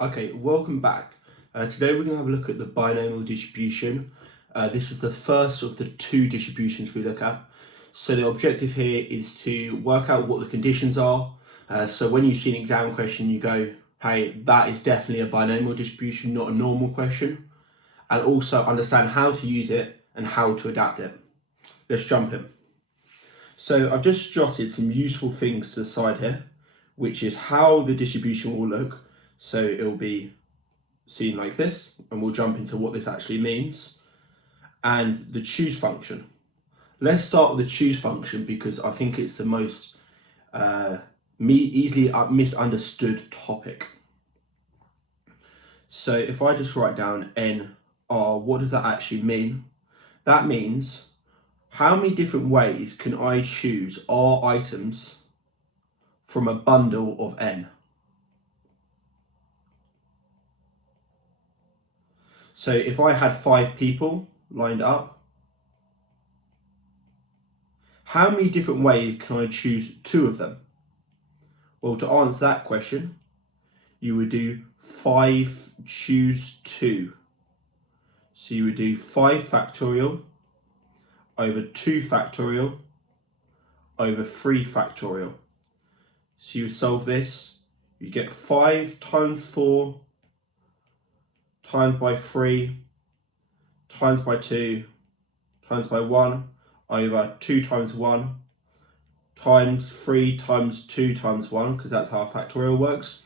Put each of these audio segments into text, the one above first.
Okay, welcome back. Today we're going to have a look at the binomial distribution. This is the first of the two distributions we look at. So the objective here is to work out what the conditions are. So when you see an exam question, you go, hey, that is definitely a binomial distribution, not a normal question. And also understand how to use it and how to adapt it. Let's jump in. So I've just jotted some useful things to the side here, which is how the distribution will look. So it will be seen like this, and we'll jump into what this actually means, and the choose function. Let's start with the choose function because I think it's the most easily misunderstood topic. So if I just write down NR, what does that actually mean? That means how many different ways can I choose R items from a bundle of N? So if I had 5 people lined up, how many different ways can I choose 2 of them? Well, to answer that question, you would do 5 choose 2. So you would do 5 factorial over 2 factorial over 3 factorial. So you solve this, you get 5 times 4 times by 3 times by 2 times by 1 over 2 times 1 times 3 times 2 times 1, because that's how factorial works.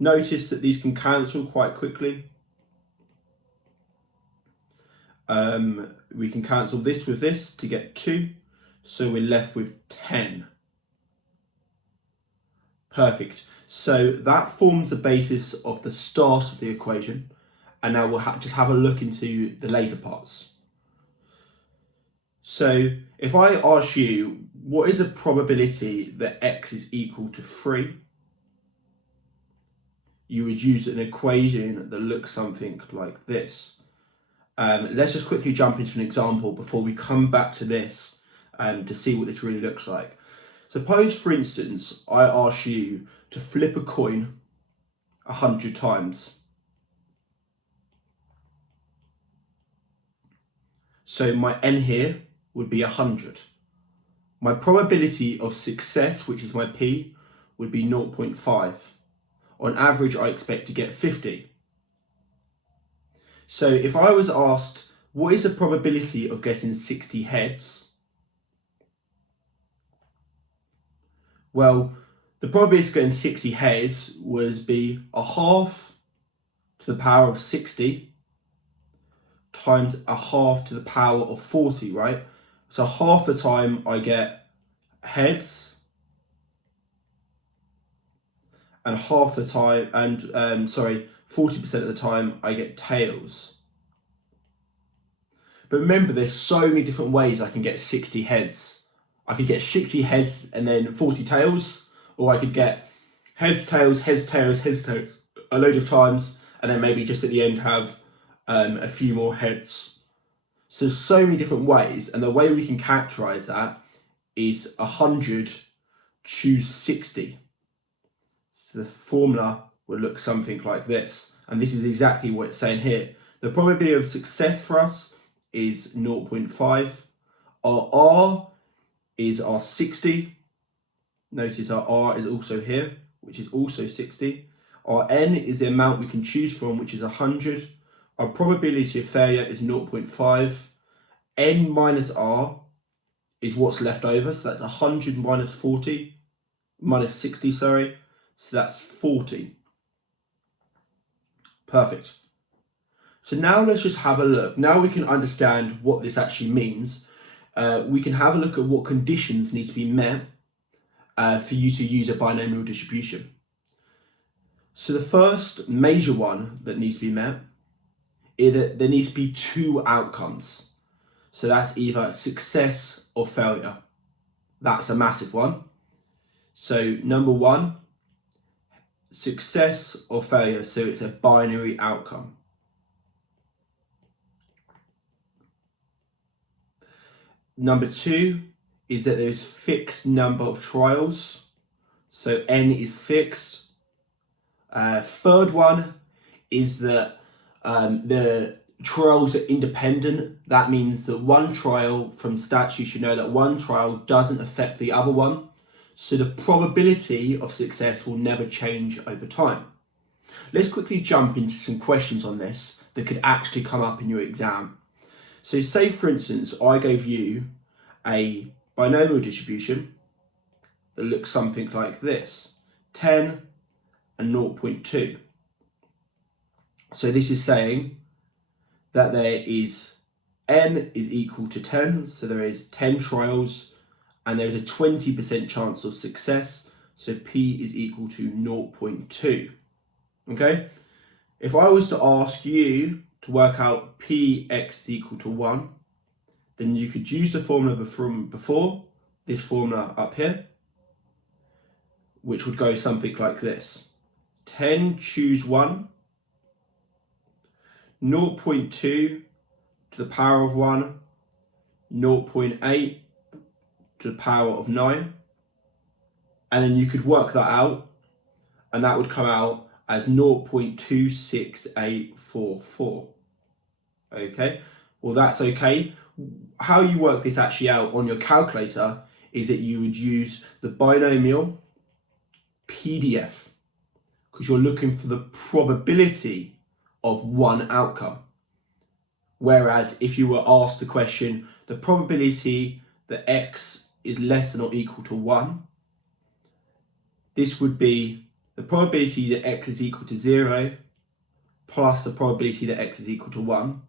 Notice that these can cancel quite quickly. We can cancel this with this to get 2, so we're left with 10. Perfect. So that forms the basis of the start of the equation, and now we'll just have a look into the later parts. So if I ask you, what is a probability that x is equal to 3? You would use an equation that looks something like this. Let's just quickly jump into an example before we come back to this to see what this really looks like. Suppose, for instance, I ask you to flip a coin 100 times. So my n here would be 100. My probability of success, which is my p, would be 0.5. On average, I expect to get 50. So if I was asked, what is the probability of getting 60 heads? Well, the probability of getting 60 heads would be a half to the power of 60 times a half to the power of 40, right? So half the time I get heads, and half the time, 40% of the time I get tails. But remember, there's so many different ways I can get 60 heads. I could get 60 heads and then 40 tails, or I could get heads, tails, heads, tails, heads, tails a load of times, and then maybe just at the end have a few more heads. So there's so many different ways, and the way we can characterize that is 100 choose 60. So the formula will look something like this, and this is exactly what it's saying here. The probability of success for us is 0.5. Our R is our 60. Notice our R is also here, which is also 60. Our N is the amount we can choose from, which is 100. Our probability of failure is 0.5. N minus R is what's left over, so that's 100 minus 40, minus 60, sorry. So that's 40. Perfect. So now let's just have a look. Now we can understand what this actually means. We can have a look at what conditions need to be met for you to use a binomial distribution. So the first major one that needs to be met is that there needs to be 2 outcomes. So that's either success or failure. That's a massive one. So number 1, success or failure, so it's a binary outcome. Number 2 is that there's fixed number of trials, so n is fixed. Third one is that the trials are independent. That means that one trial, from stats you should know that one trial doesn't affect the other one. So the probability of success will never change over time. Let's quickly jump into some questions on this that could actually come up in your exam. So say for instance, I gave you a binomial distribution that looks something like this, 10 and 0.2. So this is saying that there is n is equal to 10, so there is 10 trials and there's a 20% chance of success, so p is equal to 0.2. Okay, if I was to ask you to work out px is equal to 1, then you could use the formula from before, this formula up here, which would go something like this. 10 choose 1, 0.2 to the power of 1, 0.8 to the power of 9, and then you could work that out, and that would come out as 0.26844. Okay, well that's okay. How you work this actually out on your calculator is that you would use the binomial PDF, because you're looking for the probability of one outcome. Whereas if you were asked the question, the probability that x is less than or equal to 1, this would be the probability that x is equal to 0 plus the probability that x is equal to 1.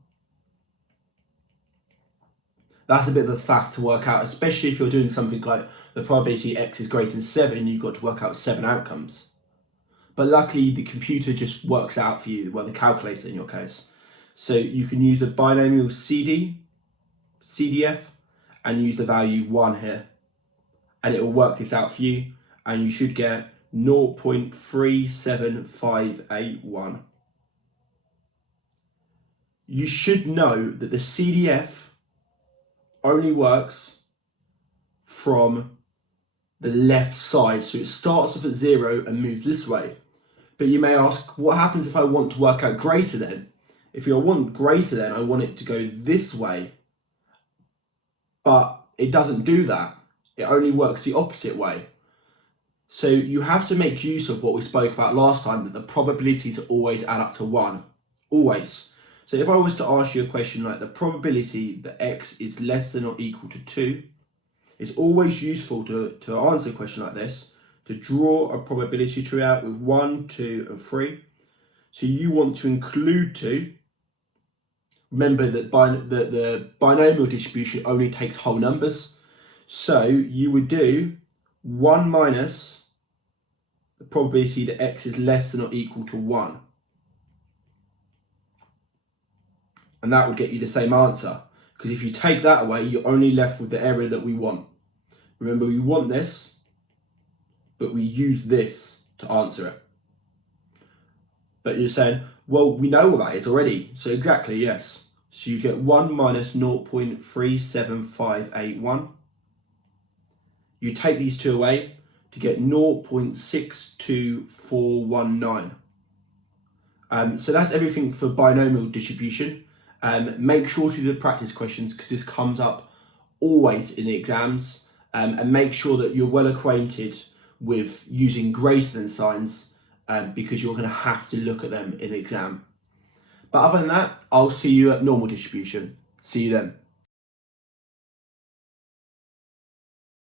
That's a bit of a faff to work out, especially if you're doing something like the probability x is greater than 7, you've got to work out 7 outcomes. But luckily the computer just works out for you, well the calculator in your case. So you can use the binomial CDF and use the value 1 here, and it will work this out for you, and you should get 0.37581. You should know that the CDF only works from the left side, so it starts off at 0 and moves this way. But you may ask, what happens if I want to work out greater than? If you want greater than, I want it to go this way, but it doesn't do that. It only works the opposite way. So you have to make use of what we spoke about last time, that the probabilities always add up to 1, always. So if I was to ask you a question like the probability that x is less than or equal to 2, it's always useful to answer a question like this, to draw a probability tree out with 1, 2 and 3. So you want to include 2. Remember that the binomial distribution only takes whole numbers. So you would do 1 minus the probability that x is less than or equal to 1. And that would get you the same answer. Because if you take that away, you're only left with the area that we want. Remember, we want this, but we use this to answer it. But you're saying, well, we know what that is already. So exactly, yes. So you get 1 minus 0.37581. You take these two away to get 0.62419. So that's everything for binomial distribution. Make sure to do the practice questions because this comes up always in the exams. And make sure that you're well acquainted with using greater than signs because you're going to have to look at them in the exam. But other than that, I'll see you at normal distribution. See you then.